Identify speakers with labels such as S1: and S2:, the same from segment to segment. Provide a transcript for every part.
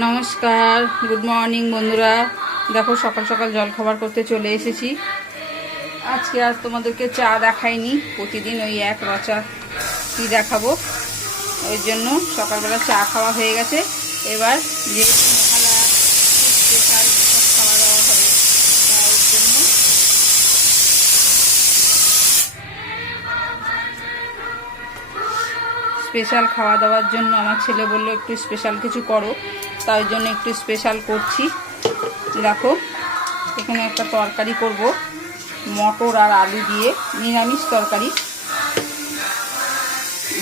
S1: নমস্কার good morning বন্ধুরা। দেখো, সকাল সকাল জল খাবার করতে চলে এসেছি। আজকে আর তোমাদেরকে চা দেখাইনি, প্রতিদিন ওই এক রচা কি দেখাবো। ওই জন্য সকালবেলা চা খাওয়া হয়ে গেছে। এবার যে স্পেশাল খাওয়া দাওয়া হবে জন্য। স্পেশাল খাওয়া দাওয়ার জন্য আমার ছেলে বলল, একটু স্পেশাল কিছু করো। তাই জন্য একটু স্পেশাল করছি। দেখো, এখানে একটা তরকারি করব, মটর আর আলু দিয়ে, নিরামিষ তরকারি।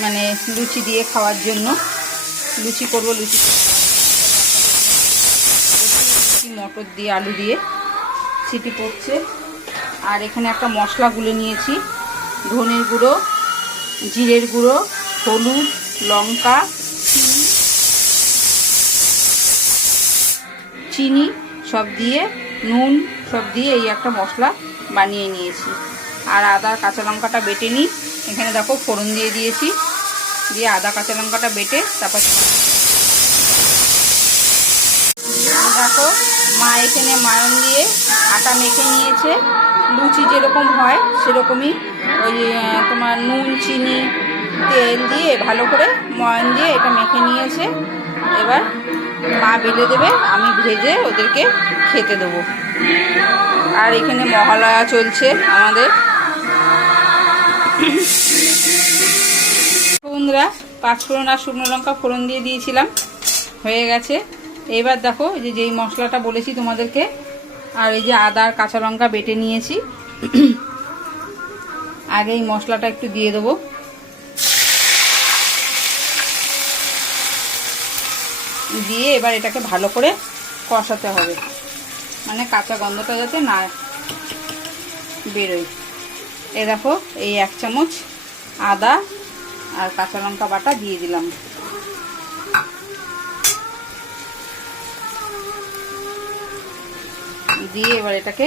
S1: মানে লুচি দিয়ে খাওয়ার জন্য। লুচি করব লুচি, মটর দিয়ে, আলু দিয়ে। সিটি পড়ছে। আর এখানে একটা মশলা গুলে নিয়েছি। ধনের গুঁড়ো, জিরের গুঁড়ো, হলুদ, লঙ্কা চিনি সব দিয়ে, নুন সব দিয়ে এই একটা মশলা বানিয়ে নিয়েছি। আর আদা, কাঁচা লঙ্কাটা বেটে নিই। এখানে দেখো ফোড়ন দিয়ে দিয়েছি। দিয়ে আদা, কাঁচা লঙ্কাটা বেটে তারপর দেখো মা এখানে মায়ন দিয়ে আটা মেখে নিয়েছে। লুচি যেরকম হয় সেরকমই ওই তোমার নুন, চিনি, তেল দিয়ে ভালো করে ময়ন দিয়ে এটা মেখে নিয়েছে। এবার মা বেলে দেবে, আমি ভেজে ওদেরকে খেতে দেবো। আর এখানে মহালয়া চলছে আমাদের। বন্ধুরা পাঁচফোড়ন আর শুকনো লঙ্কা ফোড়ন দিয়ে দিয়েছিলাম, হয়ে গেছে। এবার দেখো যে যেই মশলাটা বলেছি তোমাদেরকে, আর এই যে আদা আর কাঁচা লঙ্কা বেটে নিয়েছি। আগে এই মশলাটা একটু দিয়ে দেবো। দিয়ে এবার এটাকে ভালো করে কষাতে হবে। মানে কাঁচা গন্ধটা যাতে না বেরোয়। এ দেখো, এই এক চামচ আদা আর কাঁচা লঙ্কা বাটা দিয়ে দিলাম। দিয়ে এবার এটাকে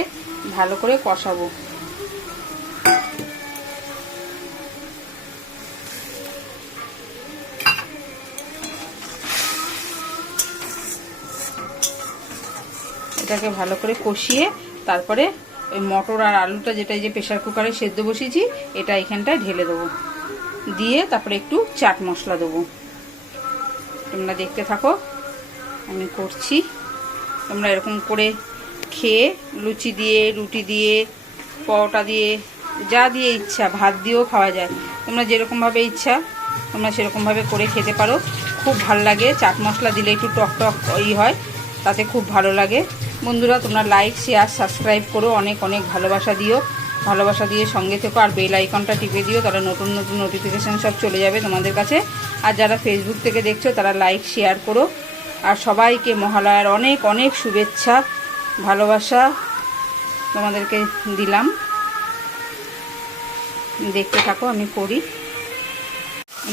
S1: ভালো করে কষাবো। এটাকে ভালো করে কষিয়ে তারপরে ওই মটর আর আলুটা যেটা যে প্রেশার কুকারে সেদ্ধ বসিয়েছি, এটা এখানটায় ঢেলে দেবো। দিয়ে তারপরে একটু চাট মশলা দেবো। তোমরা দেখতে থাকো, আমি করছি। তোমরা এরকম করে খেয়ে লুচি দিয়ে, রুটি দিয়ে, পরোটা দিয়ে, যা দিয়ে ইচ্ছা, ভাত দিয়েও খাওয়া যায়। তোমরা যেরকমভাবে ইচ্ছা, তোমরা সেরকমভাবে করে খেতে পারো। খুব ভালো লাগে, চাট মশলা দিলে একটু টক টক ই হয়, তাতে খুব ভালো লাগে। বন্ধুরা, তোমরা লাইক শেয়ার সাবস্ক্রাইব করো। অনেক অনেক ভালোবাসা দিও। ভালোবাসা দিয়ে সঙ্গে থেকো আর বেল আইকনটা টিপে দিও। তাহলে নতুন নতুন নোটিফিকেশান সব চলে যাবে তোমাদের কাছে। আর যারা ফেসবুক থেকে দেখছ, তারা লাইক শেয়ার করো। আর সবাইকে মহালয়ার অনেক অনেক শুভেচ্ছা, ভালোবাসা তোমাদেরকে দিলাম। দেখতে থাকো, আমি করি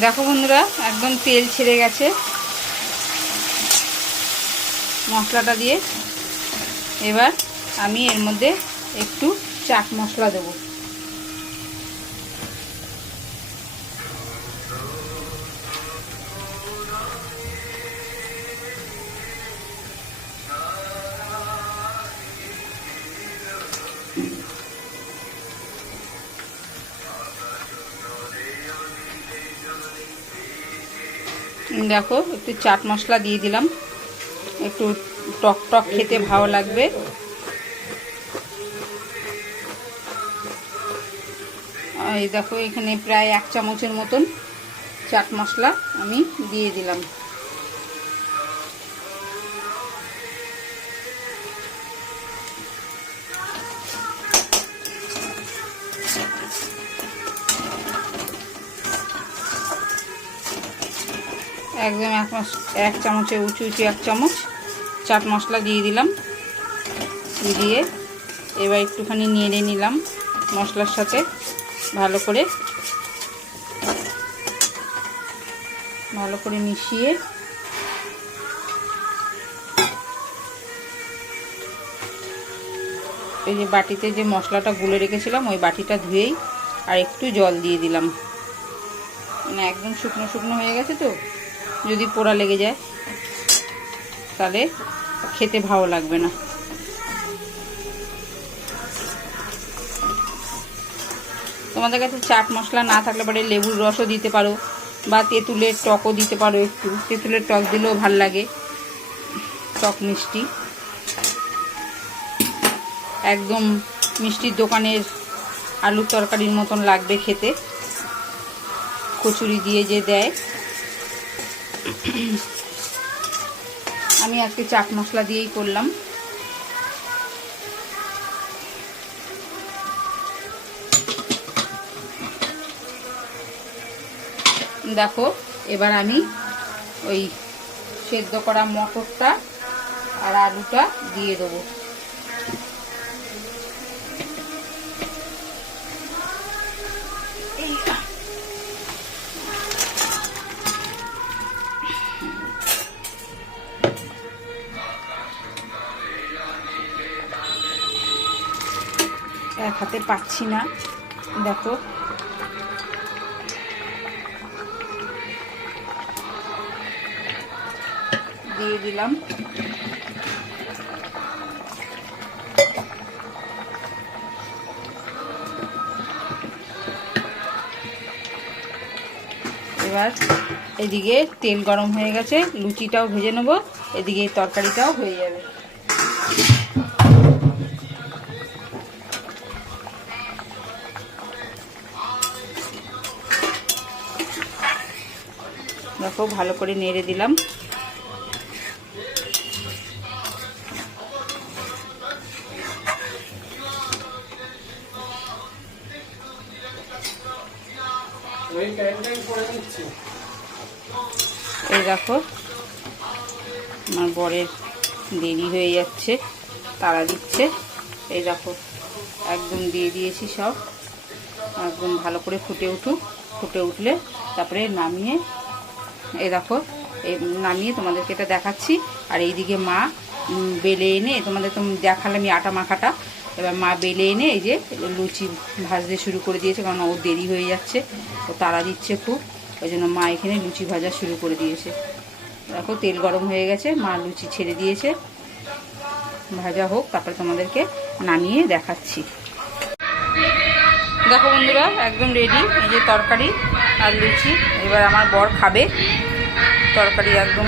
S1: দেখো বন্ধুরা, একদম তেল ছেড়ে গেছে। মশলাটা দিয়ে। এবার আমি এর মধ্যে একটু চাট মশলা দেবো। দেখো, একটু চাট মশলা দিয়ে দিলাম। একটু টক টক খেতে ভালো লাগবে। এই দেখো, এখানে প্রায় এক চামচের মতন চাট মশলা আমি দিয়ে দিলাম। একদম এক এক চামচের উঁচু উঁচু এক চামচ। চাট মশলা দিয়ে দিলাম। দিয়ে এবার একটুখানি নেড়ে নিলাম মশলার সাথে ভালো করে। ভালো করে মিশিয়ে এই যে বাটিতে যে মশলাটা গুলে রেখেছিলাম, ওই বাটিটা ধুয়েই আর একটু জল দিয়ে দিলাম। মানে একদম শুকনো শুকনো হয়ে গেছে তো, যদি পোড়া লেগে যায়, তাহলে খেতে ভালো লাগবে না। তোমাদের কাছে চাট মশলা না থাকলে পরে লেবুর রসও দিতে পারো বা তেঁতুলের টকও দিতে পারো একটু। তেঁতুলের টক দিলেও ভালো লাগে, টক মিষ্টি। একদম মিষ্টির দোকানের আলুর তরকারির মতন লাগবে খেতে। কচুরি দিয়ে যে দেয়। আমি আজকে চাট মশলা দিয়েই করলাম। দেখো, এবার আমি ওই সেদ্ধ করা মটরটা আর আলুটা দিয়ে দেবো। হাতে পাচ্ছি না। দেখো। দিয়ে দিলাম। এবার এদিকে তেল গরম হয়ে গেছে, লুচিটাও ভেজে নেব, এদিকে তরকারিটাও হয়ে যাবে। দেখো ভালো করে নেড়ে দিলাম। এই দেখো, আমার বরের দেরি হয়ে যাচ্ছে তারা দিচ্ছে। এই দেখো, একদম দিয়ে দিয়েছি সব। একদম ভালো করে ফুটে উঠুক, ফুটে উঠলে তারপরে নামিয়ে এই দেখো, এই নামিয়ে তোমাদেরকে এটা দেখাচ্ছি। আর এইদিকে মা বেলে এনে, তোমাদের তো দেখালাম আটা মাখাটা। এবার মা বেলে এনে এই যে লুচি ভাজতে শুরু করে দিয়েছে, কারণ ও দেরি হয়ে যাচ্ছে ও তাড়া দিচ্ছে খুব। ওই জন্য মা এখানে লুচি ভাজা শুরু করে দিয়েছে। দেখো, তেল গরম হয়ে গেছে, মা লুচি ছেড়ে দিয়েছে। ভাজা হোক, তারপরে তোমাদেরকে নামিয়ে দেখাচ্ছি। দেখো বন্ধুরা, একদম রেডি এই যে তরকারি। আর লুচি। এবার আমার বর খাবে। তরকারি একদম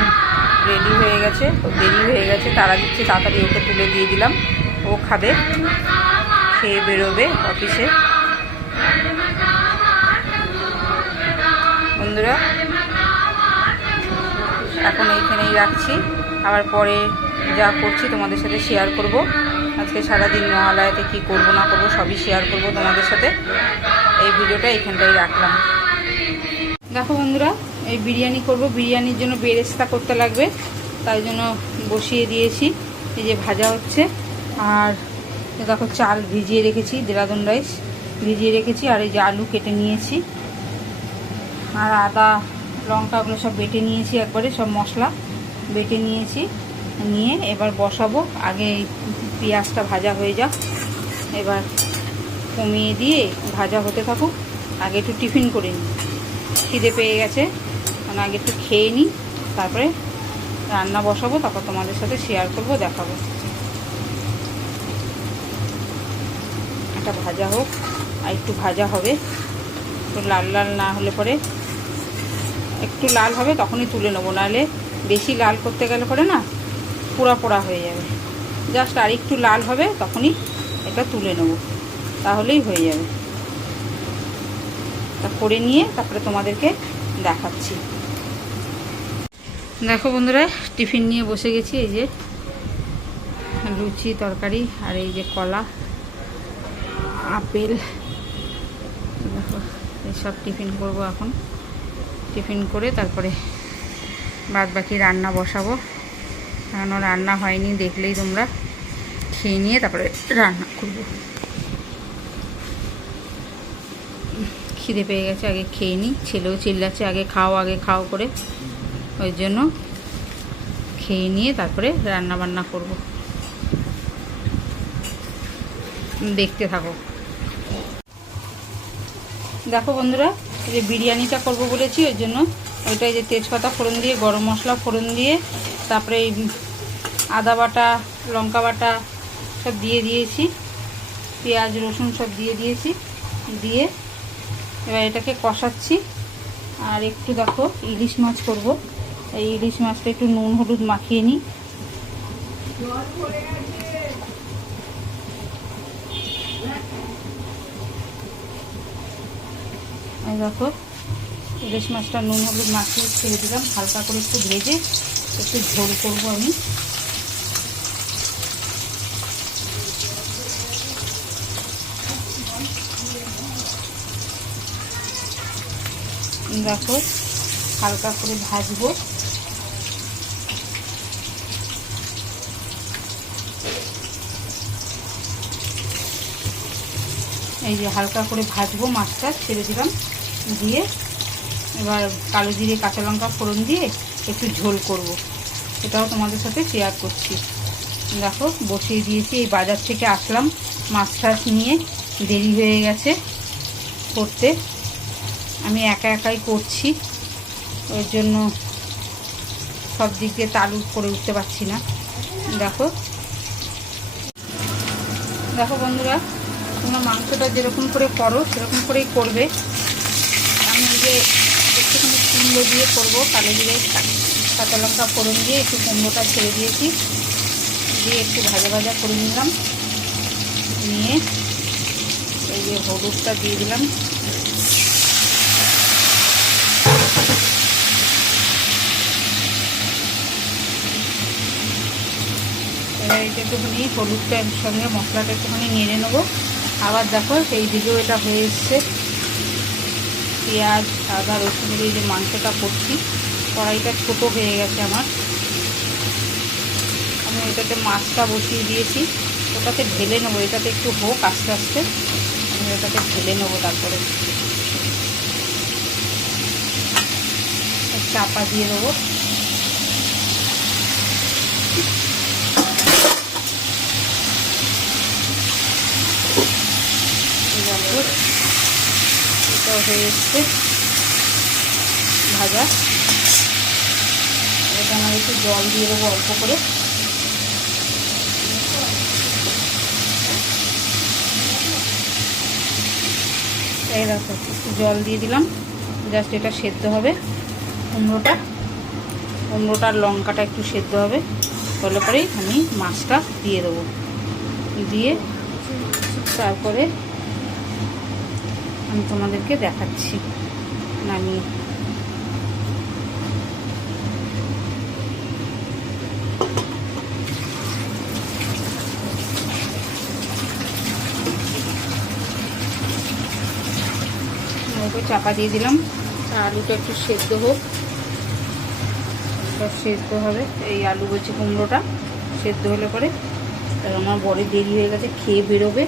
S1: রেডি হয়ে গেছে। ও দেরি হয়ে গেছে, তারা দিচ্ছে তাড়াতাড়ি ওকে তুলে দিয়ে দিলাম। ও খাবে, খেয়ে বেরোবে অফিসে। বন্ধুরা, এখন এইখানেই রাখছি। আবার পরে যা করছি তোমাদের সাথে শেয়ার করব। আজকে সারাদিন মহালয়াতে কি করব, না করব, সবই শেয়ার করব তোমাদের সাথে। এই ভিডিওটা এইখানটাই রাখলাম। দেখো বন্ধুরা, এই বিরিয়ানি করব। বিরিয়ানির জন্য বেরেস্তা করতে লাগবে তাই জন্য বসিয়ে দিয়েছি। এই যে ভাজা হচ্ছে, আর দেখো চাল ভিজিয়ে রেখেছি, দেরাদুন রাইস ভিজিয়ে রেখেছি, আর এই যে আলু কেটে নিয়েছি। আর আদা, লঙ্কাগুলো সব বেটে নিয়েছি একবারে, সব মশলা বেটে নিয়েছি। নিয়ে এবার বসাবো, আগে পেঁয়াজটা ভাজা হয়ে যাক। এবার কমিয়ে দিয়ে ভাজা হতে থাকুক, আগে একটু টিফিন করে নিই। খিদে পেয়ে গেছে। মানে আগে একটু খেয়ে নিই, তারপরে রান্না বসাবো, তারপর তোমাদের সাথে শেয়ার করব, দেখাবো। একটা ভাজা হোক, আর একটু ভাজা হবে। একটু লাল লাল না হলে পরে একটু লাল হবে, তখনই তুলে নেব। নাহলে বেশি লাল করতে গেলে পরে না পোড়া পোড়া হয়ে যাবে। জাস্ট আর একটু লাল হবে, তখনই এটা তুলে নেব। তাহলেই হয়ে যাবে। তা করে নিয়ে তারপরে তোমাদেরকে দেখাচ্ছি। দেখো বন্ধুরা, টিফিন নিয়ে বসে গেছি, এই যে লুচি, তরকারি আর এই যে কলা, আপেল। দেখো এইসব টিফিন করব এখন। টিফিন করে তারপরে বাদ বাকি রান্না বসাবো। এখনও রান্না হয়নি, দেখলেই তোমরা খেয়ে নিয়ে তারপরে রান্না করব। খিদে পেয়ে গেছে, আগে খেয়ে নিই। ছেলেও চিল্লাচ্ছে, আগে খাও আগে খাও করে। ওই জন্য খেয়ে নিয়ে তারপরে রান্না বান্না করব। দেখতে থাকো। দেখো বন্ধুরা যে বিরিয়ানিটা করব বলেছি, ওই জন্য ওইটাই যে তেজপাতা ফোড়ন দিয়ে, গরম মশলা ফোড়ন দিয়ে, তারপরে এই আদা বাটা, লঙ্কা বাটা সব দিয়ে দিয়েছি, পেঁয়াজ, রসুন সব দিয়ে দিয়েছি, দিয়ে এবার এটাকে কষাচ্ছি। আর একটু দেখো, ইলিশ মাছ করব। এই ইলিশ মাছটা একটু নুন, হলুদ মাখিয়ে নিই। দেখো, ইলিশ মাছটা নুন, হলুদ মাখিয়ে ছেড়ে দিলাম। হালকা করে একটু ভেজে একটু ঝোল করব আমি। দেখো, হালকা করে ভাজবো। এই যে হালকা করে ভাজবো মাছটা, ছেড়ে দিলাম, দিয়ে এবার কালো জিরে, কাঁচা লঙ্কা, ফোড়ন দিয়ে একটু ঝোল করব। এটাও তোমাদের সাথে শেয়ার করছি। দেখো, বসিয়ে দিয়েছি, এই বাজার থেকে আসলাম। মাছ টাছ নিয়ে দেরি হয়ে গেছে করতে। আমি একা একাই করছি। ওর জন্য সব দিক দিয়ে তালু করে উঠতে পারছি না। দেখো। দেখো বন্ধুরা, তোমরা মাংসটা যেরকম করে করো, সেরকম করেই করবে। আমি যে একটুখানি কুমড়ো দিয়ে করব, কালো জিরে, কাঁচা লঙ্কা ফোড়ন দিয়ে একটু কুমড়োটা ছেড়ে দিয়েছি। দিয়ে একটু ভাজা ভাজা করে নিলাম। নিয়ে এই যে হলুদটা দিয়ে দিলাম। এটা একটুখানি হলুদটা সঙ্গে মশলাটা একটুখানি নেড়ে নেব। আবার দেখো সেই দিকেও এটা হয়ে এসছে। পেঁয়াজ, আদা, রসুন দিয়ে যে মাংসটা করছি, কড়াইটা ছোট হয়ে গেছে আমার। আমি এটাতে মাছটা বসিয়ে দিয়েছি। ওটাতে ঢেলে নেব, এটাতে একটু হোক আস্তে আস্তে। আমি ওটাতে ঢেলে নেব তারপরে। চাপা দিয়ে দেবো এটাও হয়ে এসছে ভাজা। এটা আমার একটু জল দিয়ে দেবো অল্প করে। এই দেখো, একটু জল দিয়ে দিলাম। জাস্ট এটা সেদ্ধ হবে কুমড়োটা। কুমড়োটার লঙ্কাটা একটু সেদ্ধ হবে। তাহলে পরেই আমি মাছটা দিয়ে দেবো। দিয়ে তারপরে আমি তোমাদেরকে দেখাচ্ছি। নামিয়ে। চাপা দিয়ে দিলাম। আলুটা একটু সেদ্ধ হোক। সব সেদ্ধ হবে এই আলু বলছি কুমড়োটা। সেদ্ধ হলে পরে আমার বড় দেরি হয়ে গেছে খেয়ে বেরোবে।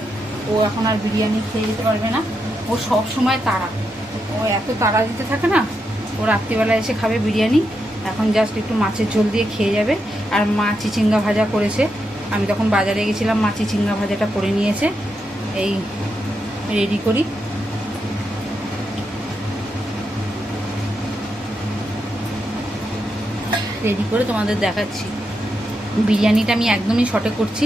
S1: ও এখন আর বিরিয়ানি খেয়ে যেতে পারবে না। ও সব সময় তাড়া ও এত তাড়া দিতে থাকে না, ও রাত্রিবেলা এসে খাবে বিরিয়ানি। এখন জাস্ট একটু মাছের ঝোল দিয়ে খেয়ে যাবে। আর মা চিচিঙ্গা ভাজা করেছে। আমি তখন বাজারে গেছিলাম, মা চিচিঙ্গা ভাজাটা করে নিয়েছে। এই রেডি করি। রেডি করে তোমাদের দেখাচ্ছি। বিরিয়ানিটা আমি একদমই শর্টে করছি।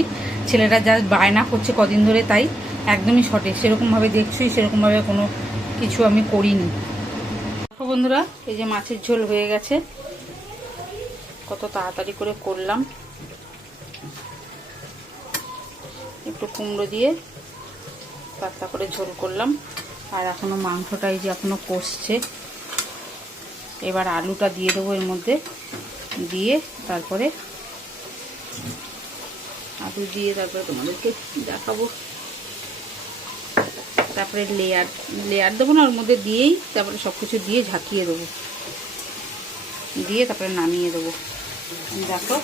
S1: ছেলেটা যা বায়না করছে কদিন ধরে তাই। একদমই শর্টে সেরকমভাবে দেখছই, সেরকমভাবে কোনো কিছু আমি করিনি। দেখো বন্ধুরা, এই যে মাছের ঝোল হয়ে গেছে। কত তাড়াতাড়ি করে করলাম। একটু কুমড়ো দিয়ে পাতলা করে ঝোল করলাম। আর এখনও মাংসটা এই যে এখনও কষছে। এবার আলুটা দিয়ে দেবো এর মধ্যে। দিয়ে তারপরে আলু দিয়ে তারপরে তোমাদেরকে দেখাবো। তারপরে লেয়ার লেয়ার দেবো না, ওর মধ্যে দিয়েই তারপরে সব কিছু দিয়ে ঝাঁকিয়ে দেবো। দিয়ে তারপরে নামিয়ে দেবো। দেখো।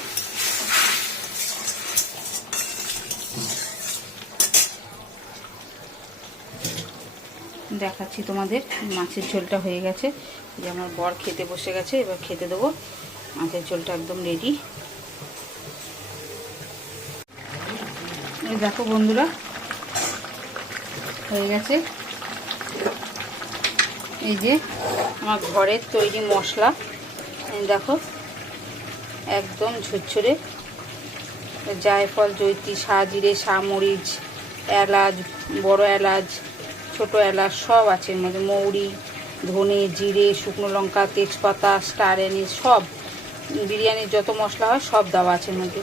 S1: দেখাচ্ছি তোমাদের, মাছের ঝোলটা হয়ে গেছে। যে আমার বর খেতে বসে গেছে, এবার খেতে দেবো। মাছের ঝোলটা একদম রেডি দেখো বন্ধুরা হয়ে গেছে। এই যে আমার ঘরের তৈরি মশলা। দেখো, একদম ঝুরঝুরে। জায়ফল জৈতি জিরে মরিচ এলাচ, বড় এলাচ, ছোট এলাচ, সব আছে এর মধ্যে। মৌরি, ধনে, জিরে, শুকনো লঙ্কা, তেজপাতা, স্টার এনিস সব। বিরিয়ানির যত মশলা হয় সব দেওয়া আছে এর মধ্যে।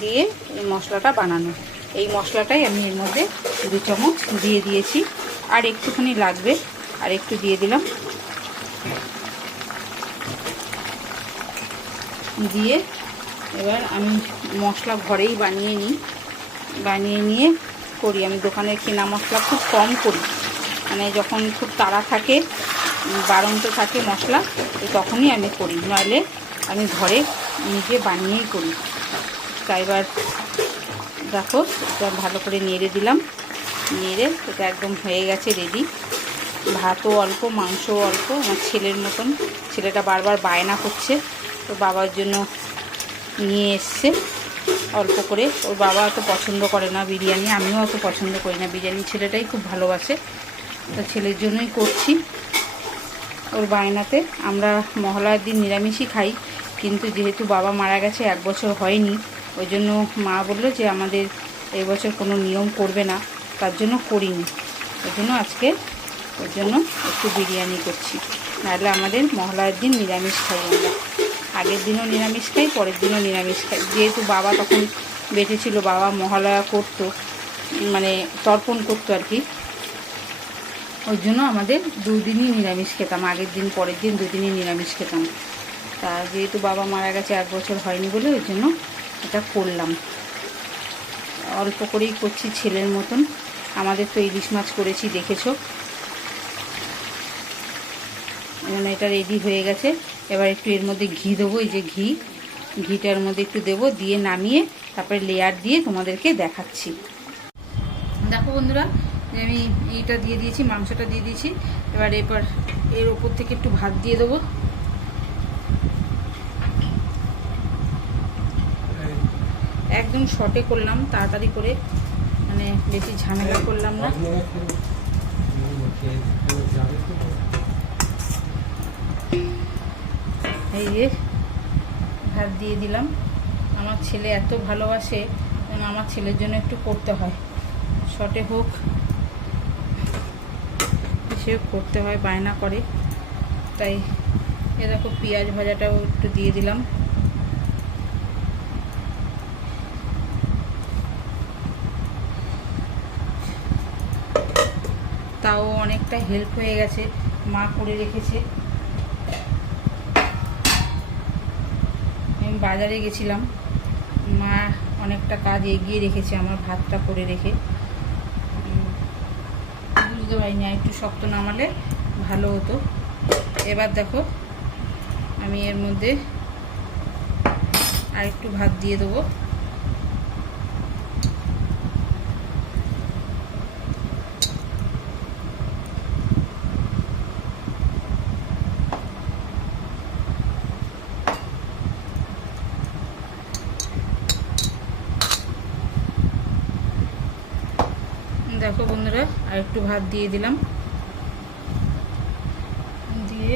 S1: দিয়ে এই মশলাটা বানানো। এই মশলাটাই আমি এর মধ্যে দু চামচ দিয়ে দিয়েছি। আর একটুখানি লাগবে, আর একটু দিয়ে দিলাম। দিয়ে এবার আমি মশলা ঘরেই বানিয়ে নিই। বানিয়ে নিয়ে করি। আমি দোকানের কেনা মশলা খুব কম করি। মানে যখন খুব তাড়া থাকে বাড়ন্ত থাকে মশলা, তো তখনই আমি করি। নইলে আমি ঘরে নিজে বানিয়েই করি। তাই এবার দেখো এটা ভালো করে নেড়ে দিলাম। নেড়ে এটা একদম হয়ে গেছে রেডি ভাতও অল্প, মাংসও অল্প, আমার ছেলের মতন। ছেলেটা বারবার বায়না করছে, তো বাবার জন্য নিয়ে এসছে। অল্প করে, ওর বাবা অত পছন্দ করে না বিরিয়ানি, আমিও অত পছন্দ করি না। বিরিয়ানি ছেলেটাই খুব ভালোবাসে, তো ছেলের জন্যই করছি। ওর বায়নাতে আমরা মহলার দিন নিরামিষই খাই, কিন্তু যেহেতু বাবা মারা গেছে, এক বছর হয়নি ওই জন্য মা বলল যে আমাদের এবছর কোনো নিয়ম করবে না, তার জন্য করিনি। ওই জন্য আজকে ওর জন্য একটু বিরিয়ানি করছি। নাহলে আমাদের মহলার দিন নিরামিষ খাই আমরা। আগের দিনও নিরামিষ খাই, পরের দিনও নিরামিষ খাই। যেহেতু বাবা তখন বেঁচে ছিল, বাবা মহালয়া করতো মানে তর্পণ করতো আর কি। ওই জন্য আমাদের দুদিনই নিরামিষ খেতাম, আগের দিন, পরের দিন দুদিনই নিরামিষ খেতাম। তা যেহেতু বাবা মারা গেছে, এক বছর হয়নি বলে ওই জন্য এটা করলাম। অল্প করেই করছি ছেলের মতন। আমাদের তো ইলিশ মাছ করেছি, দেখেছ? মানে এটা রেডি হয়ে গেছে। এবার একটু এর মধ্যে ঘি দেবো, এই যে ঘি। ঘিটার মধ্যে একটু দেবো, দিয়ে নামিয়ে তারপরে লেয়ার দিয়ে তোমাদেরকে দেখাচ্ছি। দেখো বন্ধুরা আমি এইটা দিয়ে দিয়েছি, মাংসটা দিয়ে দিয়েছি। এবার এরপর এর ওপর থেকে একটু ভাত দিয়ে দেবো। একদম শর্টে করলাম, তাড়াতাড়ি করে মানে বেশি ঝামেলা করলাম না। এই যে, ভাত দিয়ে দিলাম। আমার ছেলে এত ভালোবাসে আমার ছেলের জন্য একটু করতে হয়। শর্টে হোক, সেও করতে হয়, বায়না করে। তাই, এ দেখো, পেঁয়াজ ভাজাটাও একটু দিয়ে দিলাম। তাও অনেকটা হেল্প হয়ে গেছে, মা করে রেখেছে। আমি বাজারে গেছিলাম, মা অনেকটা কাজ এগিয়ে রেখেছে আমার ভাতটা করে রেখে। বুঝতে পারিনি একটু শক্ত নামালে ভালো হতো। এবার দেখো, আমি এর মধ্যে আর একটু ভাত দিয়ে দেবো। দেখো বন্ধুরা, আর একটু ভাত দিয়ে দিলাম। দিয়ে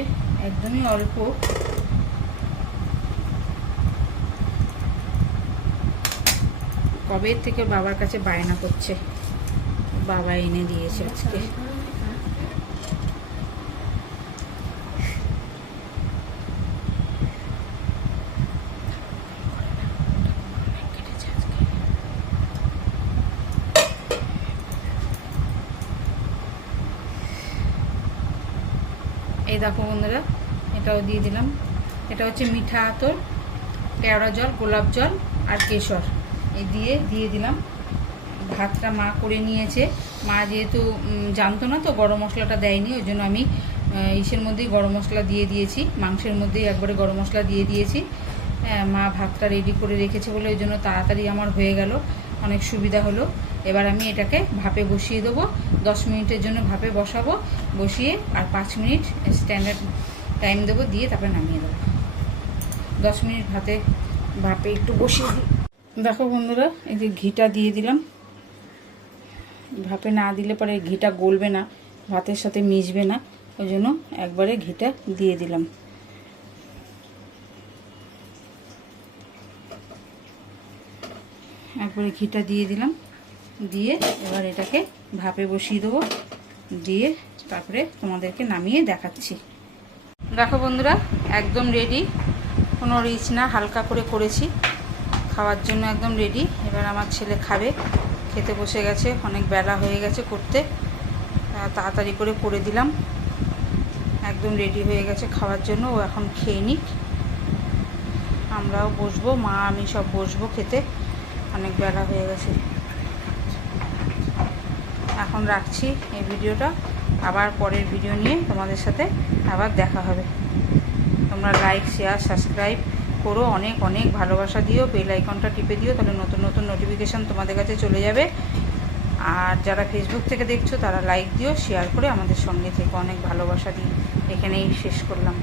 S1: একদমই অল্প। কবে থেকে বাবার কাছে বায়না করছে? বাবা এনে দিয়েছে আজকে। দেখো বন্ধুরা, এটাও দিয়ে দিলাম। এটা হচ্ছে মিঠা আতর কেওড়া জল, গোলাপ জল আর কেশর। এই দিয়ে দিয়ে দিলাম। ভাতটা মা করে নিয়েছে। মা যেহেতু জানতো না তো, গরম মশলাটা দেয়নি, ওই জন্য আমি ইসের মধ্যেই গরম মশলা দিয়ে দিয়েছি। মাংসের মধ্যেই একবারে গরম মশলা দিয়ে দিয়েছি। মা ভাতটা রেডি করে রেখেছে বলে, ওই জন্য তাড়াতাড়ি আমার হয়ে গেল। অনেক সুবিধা হলো। এবার আমি এটাকে ভাপে বসিয়ে দেবো। দশ মিনিটের জন্য ভাপে বসাবো। বসিয়ে আর পাঁচ মিনিট স্ট্যান্ডার্ড টাইম দেবো, দিয়ে তারপরে নামিয়ে দেবো। দশ মিনিট ভাতে ভাপে একটু বসিয়ে দিই। দেখো বন্ধুরা, এই যে ঘিটা দিয়ে দিলাম। ভাপে না দিলে পরে ঘিটা গলবে না, ভাতের সাথে মিশবে না। ওই জন্য একবারে ঘিটা দিয়ে দিলাম। তারপরে ঘিটা দিয়ে দিলাম। দিয়ে এবার এটাকে ভাপে বসিয়ে দেবো। দিয়ে তারপরে তোমাদেরকে নামিয়ে দেখাচ্ছি। দেখো বন্ধুরা, একদম রেডি কোনো রিচ না, হালকা করে করেছি। খাওয়ার জন্য একদম রেডি এবার আমার ছেলে খাবে। খেতে বসে গেছে। অনেক বেলা হয়ে গেছে করতে। তাড়াতাড়ি করে করে দিলাম। একদম রেডি হয়ে গেছে খাওয়ার জন্য। ও এখন খেয়ে নিক। আমরাও বসবো। মা, আমি সব বসবো খেতে। অনেক বেলা হয়ে গেছে। এখন রাখছি এই ভিডিওটা। আবার পরের ভিডিও নিয়ে তোমাদের সাথে আবার দেখা হবে। তোমরা লাইক শেয়ার সাবস্ক্রাইব করো। অনেক অনেক ভালোবাসা দিও। বেল আইকনটা টিপে দিও। তাহলে নতুন নতুন নোটিফিকেশান তোমাদের কাছে চলে যাবে। আর যারা ফেসবুক থেকে দেখছ, তারা লাইক দিও শেয়ার করে আমাদের সঙ্গে থেকে। অনেক ভালোবাসা দিই এখানেই শেষ করলাম।